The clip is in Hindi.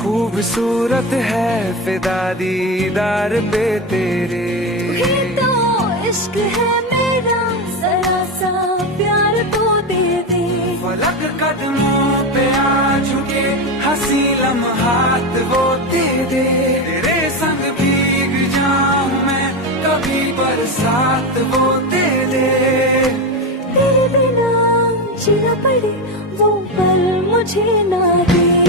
खूबसूरत है फिदा दीदार पे तेरे। ये तो इश्क है मेरा, जरा सा प्यार तो दे दे। फलक कदमों पे आ झुके, हंसी लम्हात वो दे दे। तेरे संग भीग जाऊं मैं, कभी बरसात वो दे दे। तेरे बिना जीना पड़े वो पल मुझे ना दे।